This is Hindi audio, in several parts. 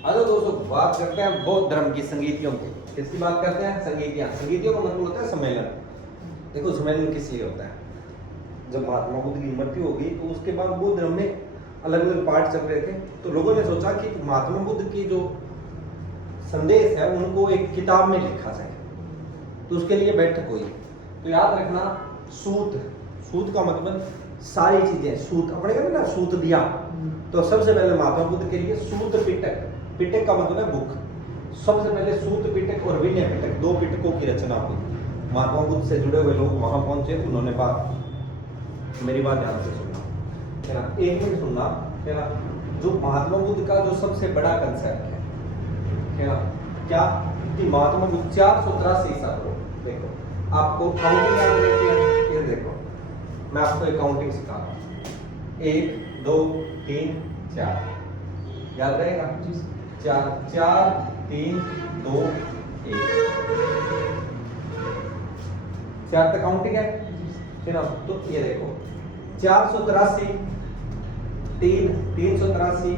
हेलो दोस्तों, बात करते हैं बौद्ध धर्म की संगीतियों की। किसकी बात करते हैं? संगीतियां। संगीतियों का मतलब होता है सम्मेलन। देखो सम्मेलन किस लिए होता है? जब महात्मा बुद्ध की मृत्यु हो गई तो उसके बाद बौद्ध धर्म में अलग अलग पाठ चल रहे थे, तो लोगों ने सोचा कि महात्मा बुद्ध की जो संदेश है उनको एक किताब में लिखा जाए, तो उसके लिए बैठक हुई। तो याद रखना, सूत, सूत का मतलब सारी चीजें, सूत अपने कहते ना, सूत दिया। तो सबसे पहले महात्मा बुद्ध के लिए सूत पिटक, पिटक का मतलब है बुक। सबसे पहले सूत पिटक और विनय पिटक, दो पिटकों की रचना हुई। महात्मा बुद्ध से जुड़े हुए लोग वहां पहुंचे, उन्होंने बात, मेरी बात ध्यान से सुनना, है ना, एक मिनट सुनना, है ना। जो महात्मा बुद्ध का जो सबसे बड़ा कंसेप्ट है ना, क्या कि महात्मा बुद्ध 483 साल हो। देखो आपको काउंटिंग याद रहती है, ये देखो मैं आपको एक काउंटिंग सिखा रहा हूँ। 1 2 3 4 याद रहेगा? 4 4 3 2 1 4 तक काउंटिंग है ना। तो ये देखो 483 3 383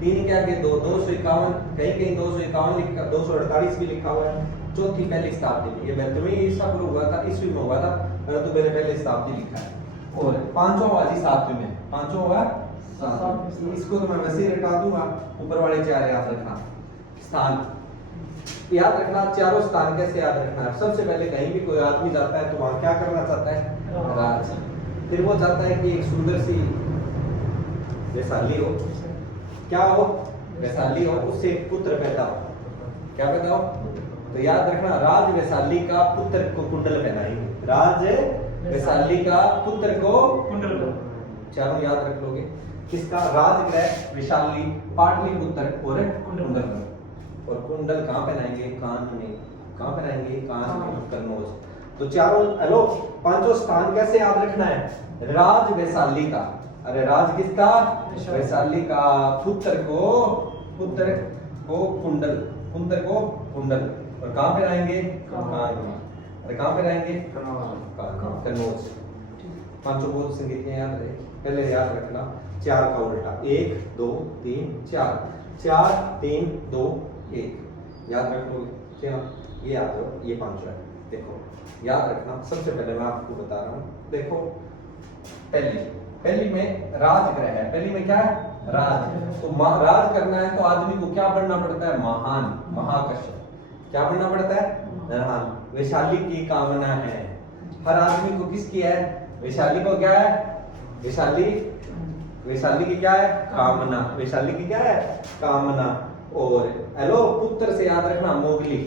3 के आगे 2 251, कहीं कहीं 251 लिखा, 248 भी लिखा हुआ है। चौथी पहली शताब्दी में, ये 12वीं ईसा पूर्व हुआ था, ईस्वी में हुआ था, तो मैंने पहले शताब्दी लिखा है। और पांचवा हुआ जी 7वीं में, पांचवा हुआ 7। इसको तो मैं वैसे ही रटा दूंगा, ऊपर वाले 4 याद रखना। स्थान याद रखना, चारों स्थान कैसे याद रखना है? सबसे पहले कहीं भी कोई आदमी जाता है तो वहां क्या करना चाहता है? राज। फिर वो चाहता है कि एक सुंदर सी वैशाली हो, क्या हो? वैशाली हो, उससे एक पुत्र पैदा हो। क्या पैदा हो? तो याद रखना, राज वैशाली का पुत्र को कुंडल पहनाएंगे। राज वैशाली का पुत्र को कुंडल, चारों याद रख लोगे। किसका? राजगृह वैशाली, पाटलिपुत्र और कुंडल। और कुंडल कहाँ पहनाएंगे? कान में। कहाँ पहनाएंगे? कान में, कन्नौज। तो चारों, हेलो, पांचों स्थान कैसे याद रखना है? राज वैशाली का, अरे राज किसका? वैशाली का, पुत्र को कुंडल, पुत्र को कुंडल। और कहाँ पे रहेंगे? कान में। अरे कहाँ पे रहेंगे? कन्नौज। पांचों बौद्ध संगीतियां याद रहे। पहले याद रखना, 4 का उल्टा, 1 2 3 4, 4 3 2 1 याद रख लो। ये याद हो, ये पांचों है। देखो याद रखना, सबसे पहले मैं आपको बता रहा हूँ। देखो पहली में राजगृह है, पहली में क्या है? राज। तो राज करना है तो आदमी को क्या बनना पड़ता है? महान, महाकश्यप। क्या बनना पड़ता है? महान। वैशाली की कामना है हर आदमी को। किसकी है? वैशाली को क्या है? वैशाली की क्या है? कामना। वैशाली की क्या है? कामना। और हेलो, पुत्र से याद रखना मोगली,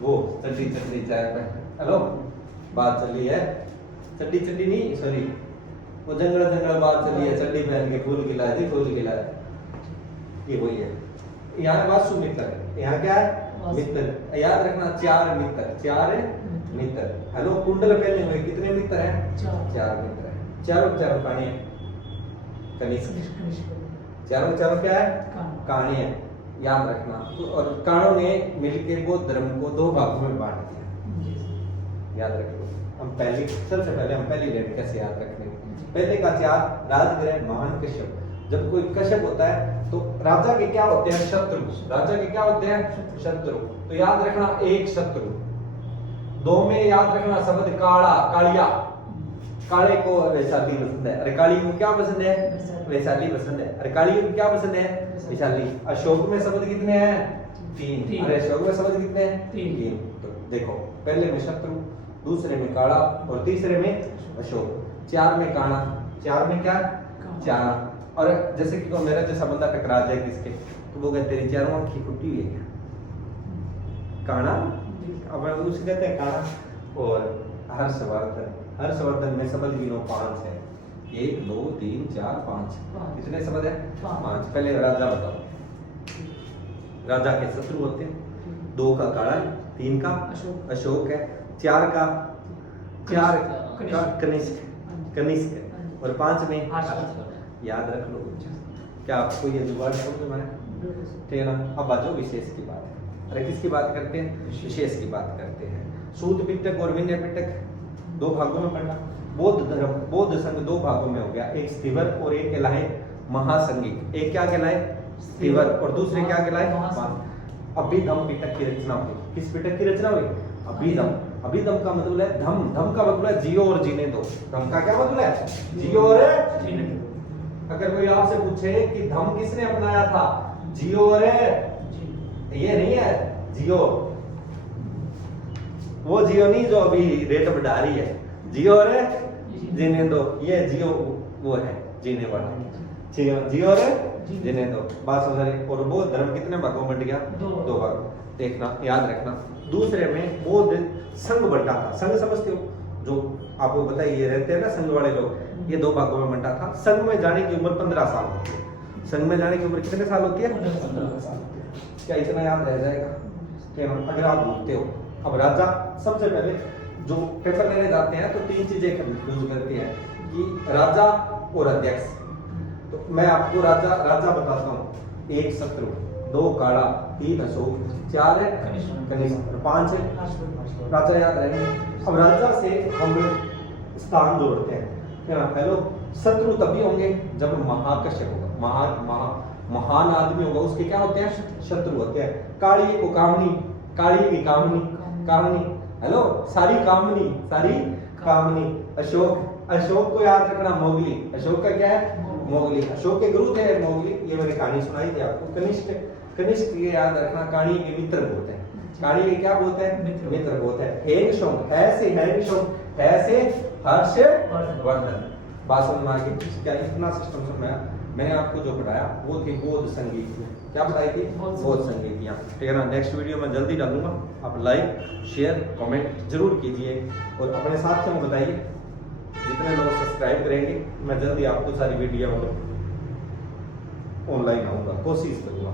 वो चड्डी चड्डी चाय पे, हेलो बात चली है, चड्डी चड्डी नहीं, सॉरी, वो जंगल जंगल बात चली है, चड्डी पहन के फूल खिलाए थी, फूल खिलाए, ये वही है। यहाँ वासु मित्र, यहाँ क्या है? मित्र। याद रखना, 4 मित्र, 4 मित्र। हेलो, कुंडल पहने हुए कितने मित्र हैं? 4 मित्र हैं। चारों कहानी है, कनिष्क। चारों क्या है? कहानी है, याद रखना। और काणों ने मिलकर बौद्ध धर्म को 2 भागों में बांट दिया। याद रखो, सबसे पहले हम पहली लाइन कैसे याद रखेंगे? पहले का 4 राजगृह, महान कश्यप। जब कोई कश्यप होता है तो राजा के क्या होते हैं? शत्रु। राजा के क्या होते हैं? शत्रु। तो याद रखना, 1 शत्रु। 2 में याद रखना शब्द काला, कालिया, काले को वैशाली पसंद है। अरे काली को क्या पसंद है? वैशाली पसंद है। अरे काली को क्या पसंद है? वैशाली। अशोक में शब्द कितने हैं? 3। अरे अशोक में शब्द कितने हैं? 3। तो देखो, पहले में शत्रु, दूसरे में काला और तीसरे में अशोक, 4 में काना, 4 में क्या? चारा। और जैसे कि मेरा जैसा बंदा टकरा जाए किसके, तो वो कहते हैं चारों आंखी फुटी हुई है, काना। अब उसे कहते हैं काना। और हर्षवर्धन में शब्द गिनो 5 है। 1 2 3 4 5, कितने शब्द है? 5। पहले राजा बताओ। राजा के शत्रु होते हैं, 2 का काला, 3 का अशोक है, 4 का कनिष्क, और 5 में याद रख लो। क्या आपको ये जुगाड़ समझ में आया? ठीक है ना। अब बाजो विशेष की बात है। अरे किसकी बात करते हैं? विशेष की बात करते हैं। सूत पिटक और विनय पिटक 2 भागों में पढ़ना। बौद्ध संघ 2 भागों में हो गया, एक स्थिवर और एक कहलाए महासंघिक। एक क्या कहलाए? स्तीवर, और दूसरे क्या कहलाए? अभिधम पिटक की रचना हुई। किस पिटक की रचना हुई? अभिधम। अभिधम का मतलब है धम, धम का मतलब है जियो और जीने दो। धम का क्या मतलब है? जियो और जीने दो। अगर कोई आपसे पूछे कि धम किसने अपनाया था? जियो और ये नहीं है जियो, वो जियो नहीं जो अभी रेट बढ़ा रही है, जियो और जीने दो, ये जियो वो है जीने वाला, जियो और जीने दो। बात समझ रहे? और वो धर्म कितने भागों में बंट गया? दो भाग। देखना, याद रखना। दूसरे में बौद्ध संघ बंटा था। संघ समझते हो? जो आपको बताइए, ये रहते हैं ना संघ वाले लोग, ये दो भागों में बंटा था। संघ में जाने की उम्र 15 साल होती है। संघ में जाने की उम्र कितने साल होती है? 15 साल। क्या इतना याद रह जाएगा? क्या अगर आप भूलते हो? अब राजा, सबसे पहले जो पेपर लेने जाते हैं तो 3 चीजें यूज करती है कि राजा और अध्यक्ष। तो मैं आपको राजा बताता हूँ। 1 शत्रु, 2 काड़ा, 3 अशोक, 4 है कनिष्ठ, 5 है राजा। याद रहेंगे। अब राजा से हम स्थान जोड़ते हैं। हेलो, शत्रु तभी होंगे जब महाकश्य होगा, महान आदमी होगा, उसके क्या होते हैं? शत्रु होते हैं। काड़ी को कामनी, काड़ी की कामनी। हेलो, सारी कामनी। अशोक को याद रखना, मोगली। अशोक का क्या है? मोगली। अशोक के गुरु थे मोगली, ये मैंने कहानी सुनाई थी आपको। कनिष्ठ ये याद रखना, काणी के मित्र बोलते हैं। काणी के क्या बोलते हैं? मित्र बोलते हैं। हेंगशोंग, ऐसे हर्षवर्धन। बात समझ में आ गई? क्या इतना सिस्टम समझाया? मैंने आपको जो पढ़ाया वो थी बौद्ध संगीत। क्या पढ़ाई थी? बौद्ध संगीतियाँ। ठीक है ना? नेक्स्ट वीडियो में जल्दी डालूंगा। आप लाइक, शेयर, कमेंट जरूर कीजिए और अपने साथियों को बताइए। जितने लोग सब्सक्राइब करेंगे, मैं जल्दी आपको सारी वीडियो ऑनलाइन आऊंगा, कोशिश करूंगा।